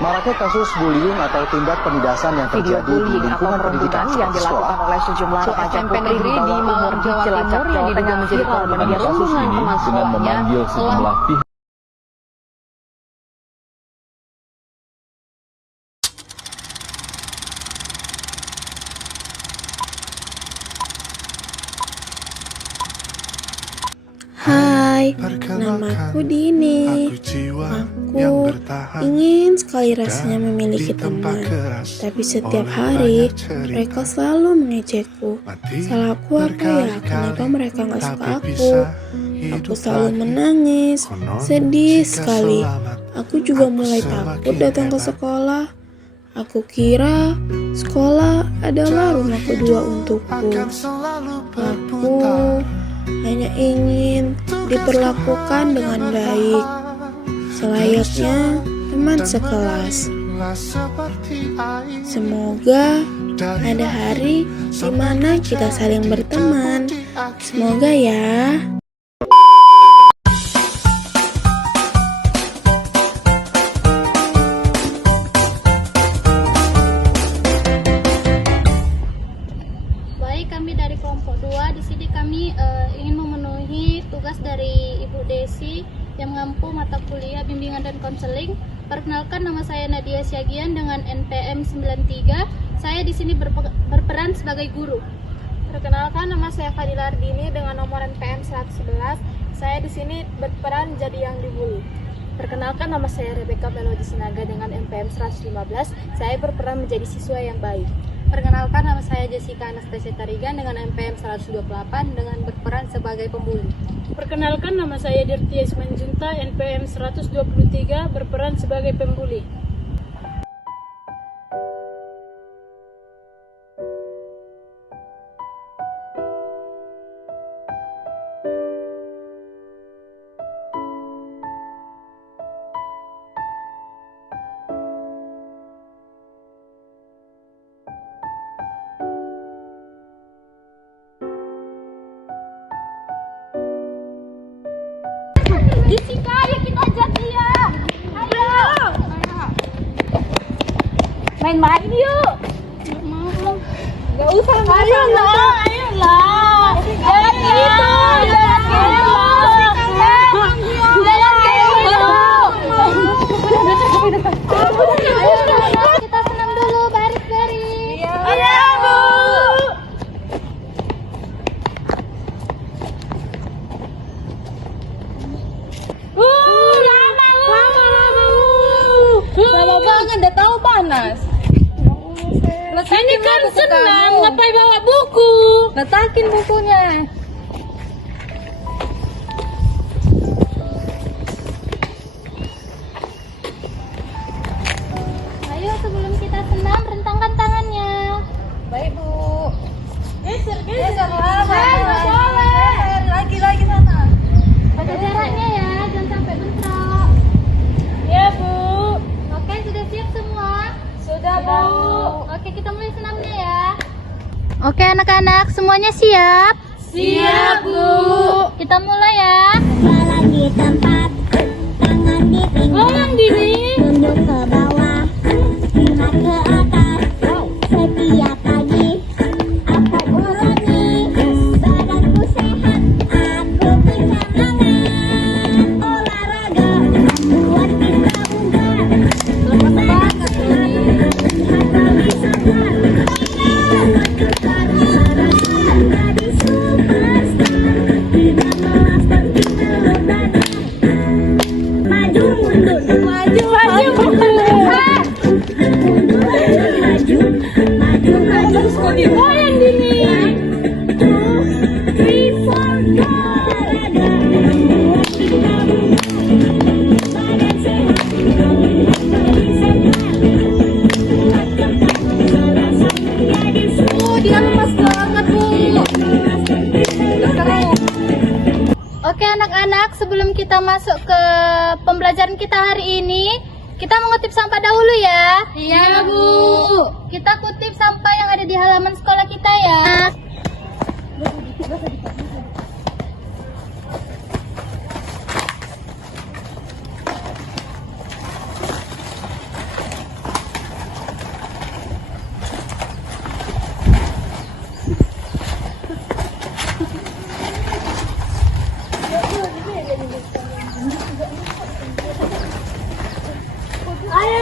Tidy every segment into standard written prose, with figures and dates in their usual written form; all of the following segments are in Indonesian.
Maraknya kasus bullying atau tindak penindasan yang terjadi di lingkungan pendidikan yang dilakukan oleh sejumlah remaja putri di bawah umur di Cilacap, Jawa Tengah menjadi korban perundungan teman sekolahnya sejumlah pihak. Hai, namaku Dini. Aku ingin sekali rasanya memiliki teman, tapi setiap hari mereka selalu mengejekku. Salahku apa ya? Kenapa mereka gak suka aku? Aku selalu menangis, sedih sekali. Aku juga mulai takut datang ke sekolah. Aku kira sekolah adalah rumah kedua untukku. Aku hanya ingin diperlakukan dengan baik, selayaknya teman sekelas. Semoga ada hari di mana kita saling berteman. Semoga ya. Kami dari kelompok 2 di sini kami ingin memenuhi tugas dari Ibu Desi yang mengampu mata kuliah bimbingan dan konseling. Perkenalkan, nama saya Nadia Siagian dengan NPM 93. Saya di sini berperan sebagai guru. Perkenalkan, nama saya Fadila Ardini dengan nomor NPM 111. Saya di sini berperan jadi yang dibully. Perkenalkan, nama saya Rebecca Melody Sinaga dengan NPM 115. Saya berperan menjadi siswa yang baik. Perkenalkan, nama saya Jessica Anastasia Tarigan dengan NPM 128 dengan berperan sebagai pembuli. Perkenalkan, nama saya Dirtia Ismanjunta, NPM 123 berperan sebagai pembuli. Jessica, ayo kita ajak dia. Ayo. Main-main yuk. Gak usah. Ayo lah. Jangan gitu. Kita senam dulu, baris-baris. Iya, Bu. Lama banget, udah tahu panas. Ini kan senam, ngapain bawa buku? Letakin bukunya. Ayo, sebelum kita senam, rentangkan tangannya. Baik, Bu. Geser. Lagi sana. Pada jaraknya ya, jangan sampai bentrok. Ya, Bu. Oke, sudah siap semua? Sudah, Bu. Oke, kita mulai senamnya ya. Oke, anak-anak, semuanya siap? Siap, Bu. Kita mulai ya. Lagi tempat, tangan di pinggir, Goyang Dini. tunjuk ke bawah, lihat ke atas. Setiap pagi aku ulangi, badanku sehat, aku bersemangat. Olahraga membuat kita bugar. Selamat atau bisa buat. Jadi superstar, tidak kelas dan kita lebat. Maju mundur, maju mundur, Goyang Dini. 2, 3, 4, olahraga membuat kita bugar. Badan sehat, jadi segar. Serasa menjadi Dia lemas banget, Bu. Oke, anak-anak, sebelum kita masuk ke pembelajaran kita hari ini, kita mengutip sampah dahulu ya. Iya, Bu. Kita kutip sampah yang ada di halaman sekolah kita ya.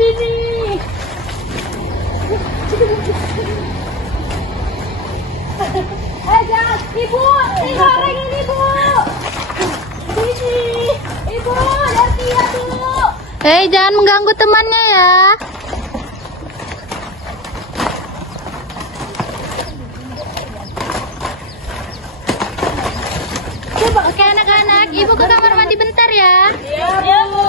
sini. Jangan, Ibu, ini orang ini, Bu. Sini, Ibu, lihat dia dulu. Jangan mengganggu temannya ya. Oke anak-anak, Ibu ke kamar mandi bentar ya. Iya, Bu.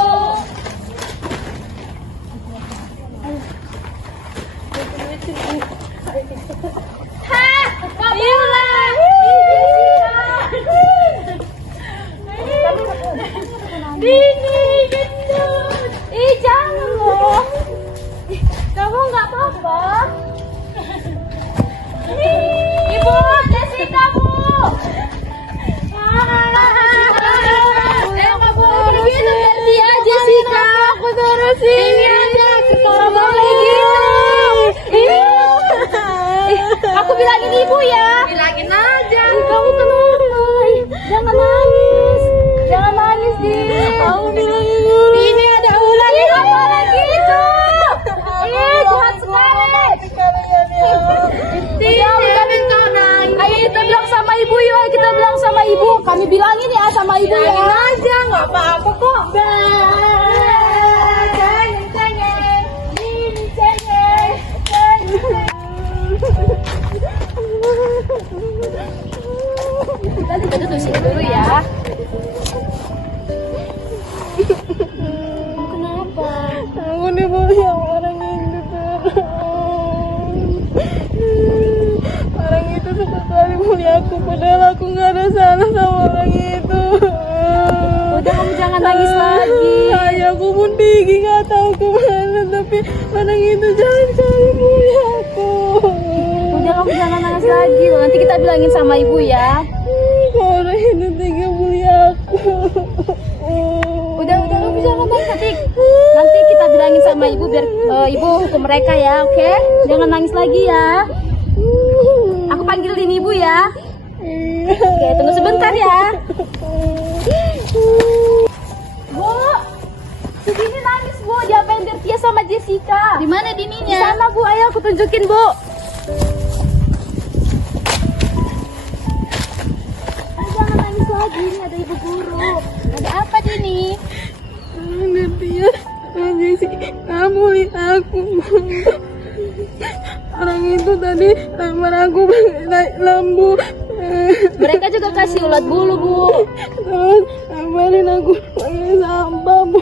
Dini, gendut. Jangan loh. Kamu nggak apa-apa. Ibu, Jessica, Bu. Nggak boleh gitu, ganti ya Jessica. Aku terusin. Ini aja, sekarang boleh gitu. Aku bilangin ibu ya. Bilangin aja. Kamu kenapa? Jangan nangis. Jangan nangis, Dini. Aku bilangin dulu. Ini ada ular. Ini apa lagi itu? Jahat sekali. Udah minta nangis. Ayo kita bilang sama ibu yuk. Ayo kita bilang sama ibu. Kami bilangin ya sama ibu ya. Bilangin aja, nggak apa-apa kok. Kita tutusin dulu ya. Kenapa? Aku dibohong orang itu. Orang itu suka kali bully aku, padahal aku nggak ada salah sama orang itu. Udah kamu jangan nangis lagi. Ayahku pun pergi nggak tahu kemana, tapi orang itu jangan cari bully aku. Udah kamu jangan nangis lagi. Nanti kita bilangin sama ibu ya. Orang itu tega bully aku. Udah kamu jangan nangis. Nanti kita bilangin sama ibu biar ibu hukum mereka ya, oke? Jangan nangis lagi ya. Aku panggilin ibu ya. Oke, tunggu sebentar ya. Bu, Dini nangis Bu, diapain Dertia sama Jessica? Di mana Dininya? Di sana Bu, ayo aku tunjukin Bu. Jangan nangis lagi, ini ada ibu guru. Ada apa Dini? Dia Jessica bully aku. Orang itu tadi lempar aku pakai lampu. Mereka juga kasih ulat bulu Bu. Terus lemparin aku pakai sampah, Bu.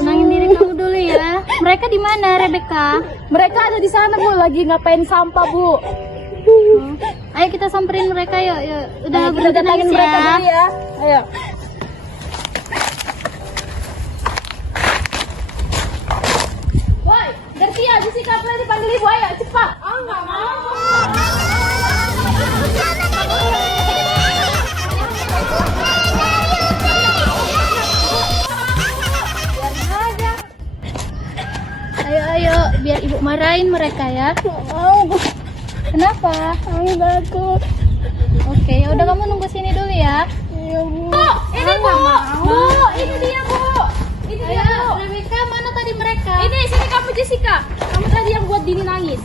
Tenangin diri kamu dulu ya. Mereka di mana, Rebecca? Mereka ada di sana Bu, lagi ngapain sampah Bu. Ayo kita samperin mereka yuk. Udah datangin mereka dulu ya. Ayo. Woi, Gertia, Jessica, boleh dipanggil ibu, ayo cepat. Enggak mau. Ayo, biar ibu marahin mereka ya. Mau, Bu. Kenapa? Aku takut. Oke, ya udah kamu nunggu sini dulu ya. Iya, Bu. Ini Bu, ini dia Bu. Ini dia Bu. Rebecca, mana tadi mereka? Ini sini kamu Jessica. Kamu tadi yang buat Dini nangis.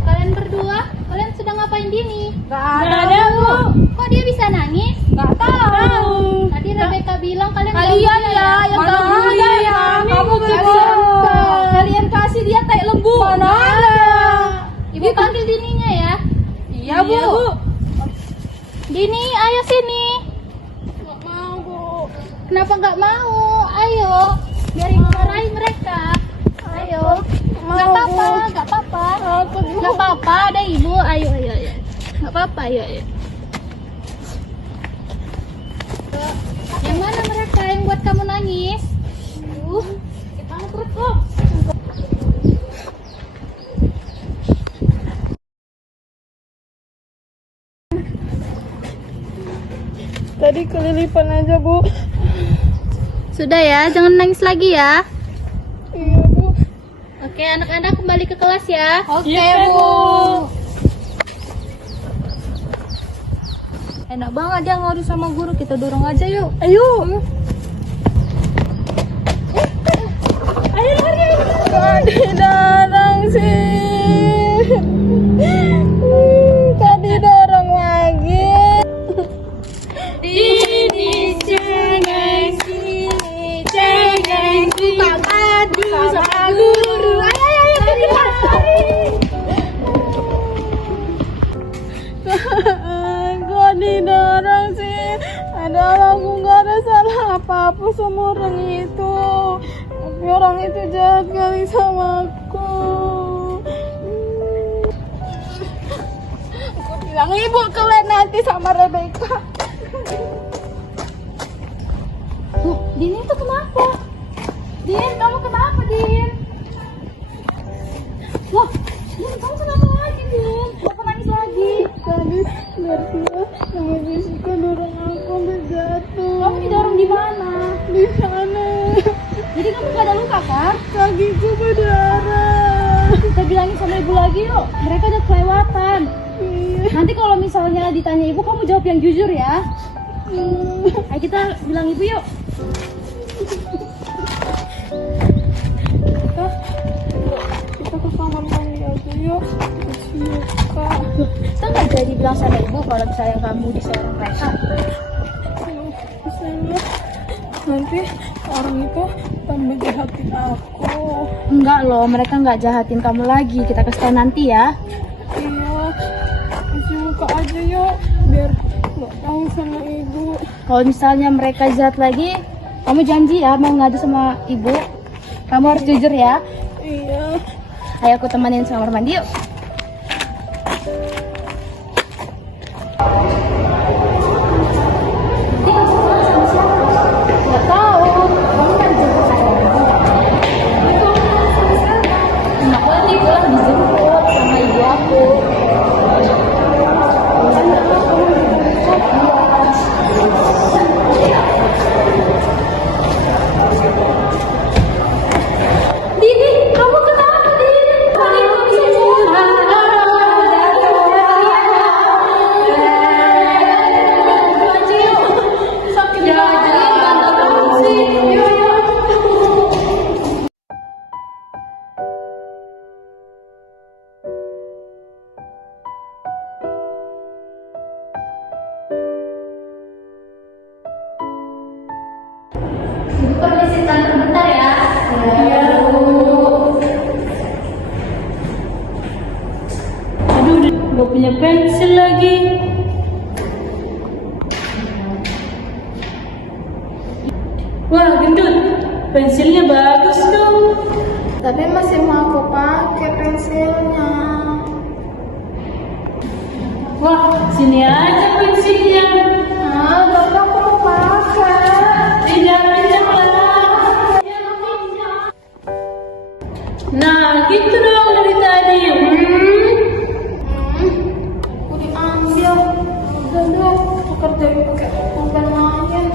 Kalian berdua, kalian sedang ngapain Dini? Gak ada, Bu. Kok dia bisa nangis? Gak tahu. Tadi Rebecca bilang kalian Ya, yang gak bully ya. Kamu Kalian kasih dia tai lembu. Mana ada? Ibu panggil Dininya ya. Iya, Bu. Dini, ayo sini. Gak mau, Bu. Kenapa nggak mau? Ayo, biar ibu marahin mereka. Ayo. Nggak apa-apa, nggak apa-apa. Nggak apa-apa, ada ibu. Ayo. Nggak apa-apa, ayo. Yang mana mereka yang buat kamu nangis? Gimana perutku? Tadi kelilipan aja, Bu. Sudah ya, jangan nangis lagi ya. Iya, Bu. Oke, anak-anak kembali ke kelas ya. Oke, Bu. Enak banget ya ngadu sama guru, kita dorong aja yuk. Ayo. didorong sih? Kok didorong lagi? Ini cengeng sini, cengeng suka madu sama guru. Ayo kita kok didorong sih? Padahal aku gak ada salah apa-apa sama orang itu. Tapi orang itu jahat kali sama aku. Aku bilang ibu kalian nanti sama Rebecca. Din itu kenapa? Din, kamu kenapa, Din? Wah, Din, kamu kenapa lagi, Din? Kenapa nangis lagi? Tadi Garcia sama Jessica dorong aku sampai jatuh. Kamu didorong di mana? Di sana. Jadi kamu gak ada luka, kan? Kakiku berdarah. Kita bilangin sama ibu lagi yuk, mereka udah kelewatan. Iya. Nanti kalau misalnya ditanya ibu, kamu jawab yang jujur ya. Ayo kita bilang ibu yuk. Kita ke kamar mandi aja yuk. Kak. Kita nggak jadi bilang sama ibu kalau misalnya kamu diserang mereka. Misalnya nanti orang itu tambah jahatin aku. Enggak loh, mereka nggak jahatin kamu lagi. Kita kasih tahu nanti ya. Iya, kasih muka aja yuk biar nggak tahu sama ibu. Kalau misalnya mereka jahat lagi, kamu janji ya mau ngadu sama ibu. Kamu harus jujur ya. Iya. Ayo aku temenin sama kamar mandi yuk. Nggak tahu, kamu kan jemput saya. Aku nanti pulang dijemput sama ibu aku. Dini, kamu kenapa, Dini? Kamu bisa jalan. Sakit Ibu permisi tante bentar ya. Iya, Bu. Aduh, gak punya pensil lagi. Wah, gendut. Pensilnya bagus dong. Tapi masih mau aku pakai pensilnya. Wah, sini aja pensilnya. Ah, tapi aku mau pakai. Tidak pinjamlah. Nah, gitu dong dari tadi. Aku diambil. Udah dong, aku kerjain pakai pulpen lain.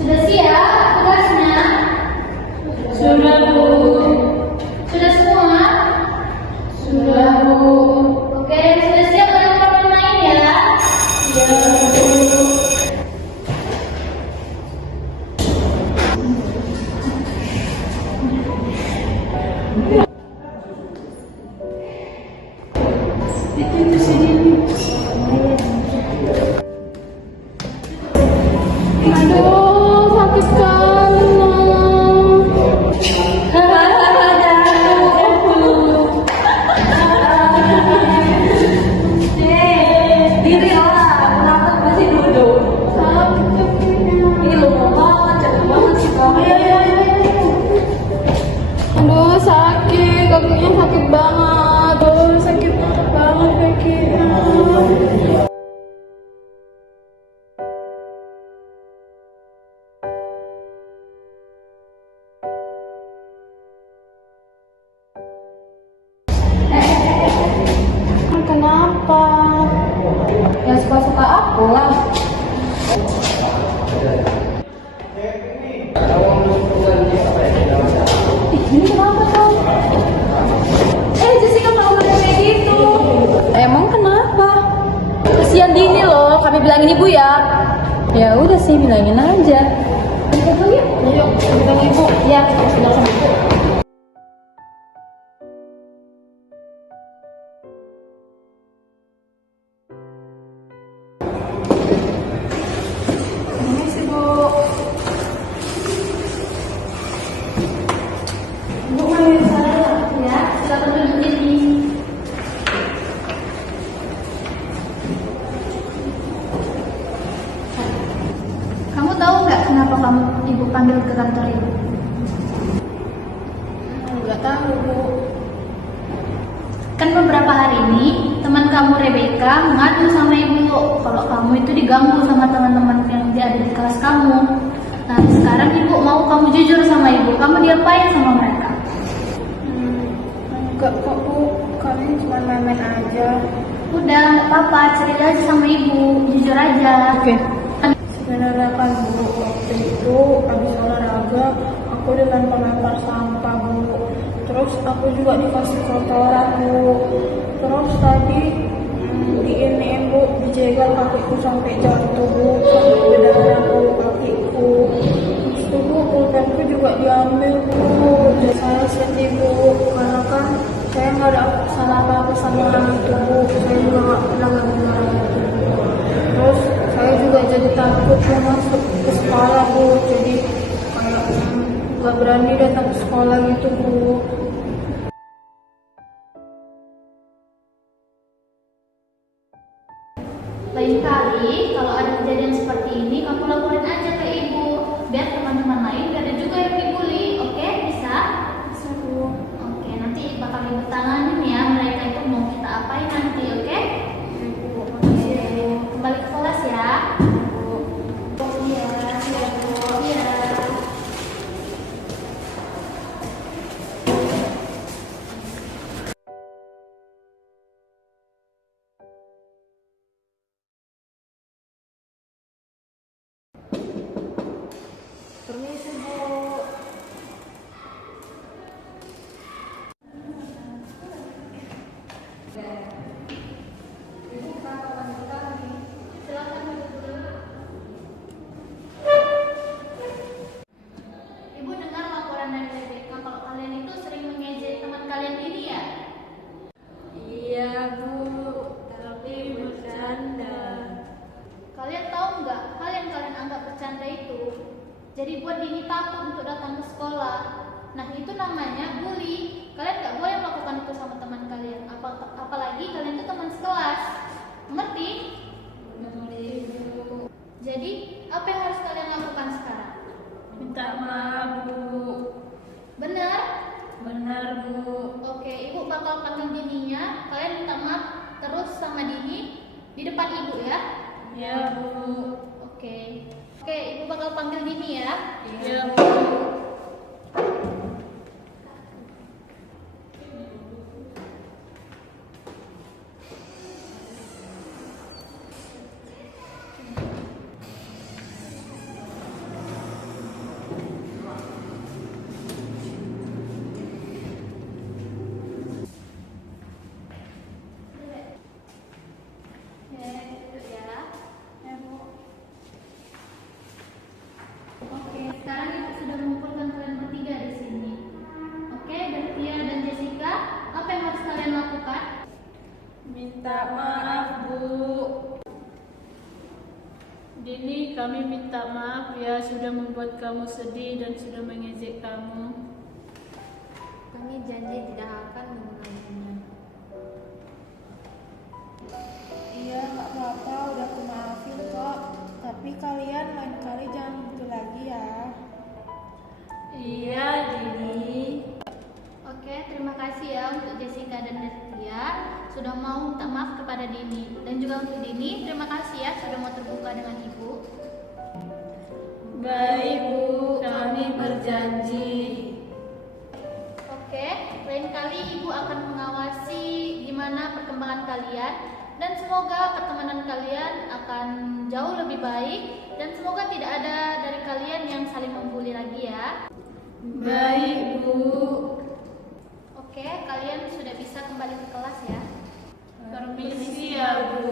Sudah siap tugasnya? Sudah, Bu. Sudah semua? Sudah, Bu. Oke, sudah siap untuk bermain ya? Ya, Bu. Itu sini. Aduh, sakit sekali. kelas. Ini kenapa kau? Jessica mau ngomong kayak gitu. Emang kenapa? Kasihan Dini loh, kami bilangin ibu ya. Ya udah sih, bilangin aja. Yuk, bilang ibu. Ya, sudah sama ibu. Ini sih bu. Bu main sana ya, silakan duduk di sini. Kamu tahu nggak kenapa kamu ibu panggil ke kantor ibu? Nggak tahu bu. Kan beberapa hari ini teman kamu Rebecca mengadu sama ibu kalau kamu itu diganggu sama teman-teman yang ada di kelas kamu. Nah sekarang ibu mau kamu jujur sama ibu, kamu diapain sama mereka? Enggak kok bu, kami cuma main-main aja. Udah nggak apa-apa, cerita aja sama ibu, jujur aja. Oke. Sebenarnya kan bu, waktu itu habis olahraga aku dilempar-lempar sampah bu. Terus aku juga dikasih kotoran bu. Terus tadi diiniin bu, dijegal kakiku sampai jatuh bu, sampai berdarah bu kakiku. Terus itu bu, pulpenku juga diambil bu. Dan saya sedih bu, karena kan saya nggak ada salah apa-apa sama orang itu bu. Saya juga nggak pernah ngelakuin orang itu bu. Terus saya juga jadi takut mau masuk ke sekolah bu, jadi kayak nggak berani datang ke sekolah gitu bu. Lain kali kalau ada kejadian seperti ini kamu laporin aja ke ibu, biar teman-teman lain gak ada juga yang dibully. Oke, bisa? Bisa bu. Oke, nanti bakal ibu tanganin ya mereka itu mau kita apain nanti, oke? Oke, kembali ke kelas ya. Iya, iya bu. Iya. Permisi bu. Ibu dengar laporan dari Rebecca kalau kalian itu sering mengejek teman kalian ini ya? Iya bu, tapi bercanda. Kalian tahu nggak hal yang kalian anggap bercanda itu jadi buat Dini takut untuk datang ke sekolah. Nah itu namanya bully. Kalian nggak boleh melakukan itu sama teman kalian, apalagi kalian itu teman sekelas. Mengerti? Jadi apa yang harus kalian lakukan sekarang? Minta maaf bu. Benar? Benar bu. Oke, ibu bakal panggil Dininya. Kalian minta maaf terus sama Dini di depan ibu ya. Ya bu. Oke, ibu bakal panggil Dini ya. Iya bu. Oke, sekarang ibu sudah mengumpulkan kalian bertiga di sini. Oke, Bertia dan Jessica, apa yang harus kalian lakukan? Minta maaf bu. Dini, kami minta maaf ya sudah membuat kamu sedih dan sudah mengejek kamu. Kami janji tidak akan mengulanginya. Iya nggak apa-apa, udah aku maafin kok. Tapi kalian lain kali jangan gitu lagi ya. Iya Dini. Oke, terima kasih ya untuk Jessica dan Bertia sudah mau minta maaf kepada Dini. Dan juga untuk Dini, terima kasih ya sudah mau terbuka dengan ibu. Baik bu, kami berjanji. Oke, lain kali ibu akan mengawasi gimana perkembangan kalian. dan semoga pertemanan kalian akan jauh lebih baik dan semoga tidak ada dari kalian yang saling membuli lagi ya. Baik, Bu. Oke, kalian sudah bisa kembali ke kelas ya. Permisi ya, Bu.